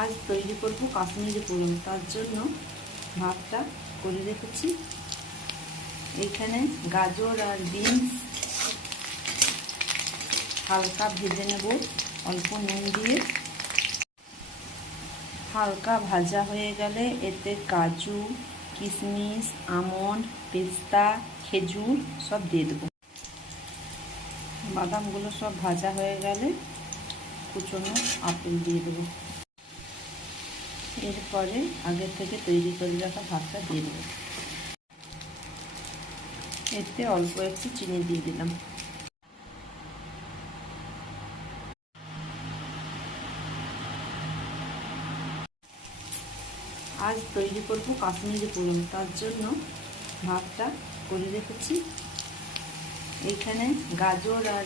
আজ তৈরি করব কাশ্মীরি পোলাও। তার জন্য ভাতটা করে রেখেছি। এইখানে গাজর আর বিনস হালকা ভেজে নেব অল্প নুন দিয়ে। হালকা ভাজা হয়ে গেলে এতে কাজু, কিশমিশ, আমন্ড, পেস্তা, খেজুর সব দিয়ে দেবো। বাদামগুলো সব ভাজা হয়ে গেলে কুচনো আপেল দিয়ে দেবো। এরপরে আগে থেকে তৈরি করে রাখা ভাতটা দিয়ে দেবো। এতে অল্প একটু চিনি দিয়ে দিলাম। আজ তৈরি করব কাশ্মীরি পোলাও। তার জন্য ভাতটা করে রেখেছি। এইখানে গাজর আর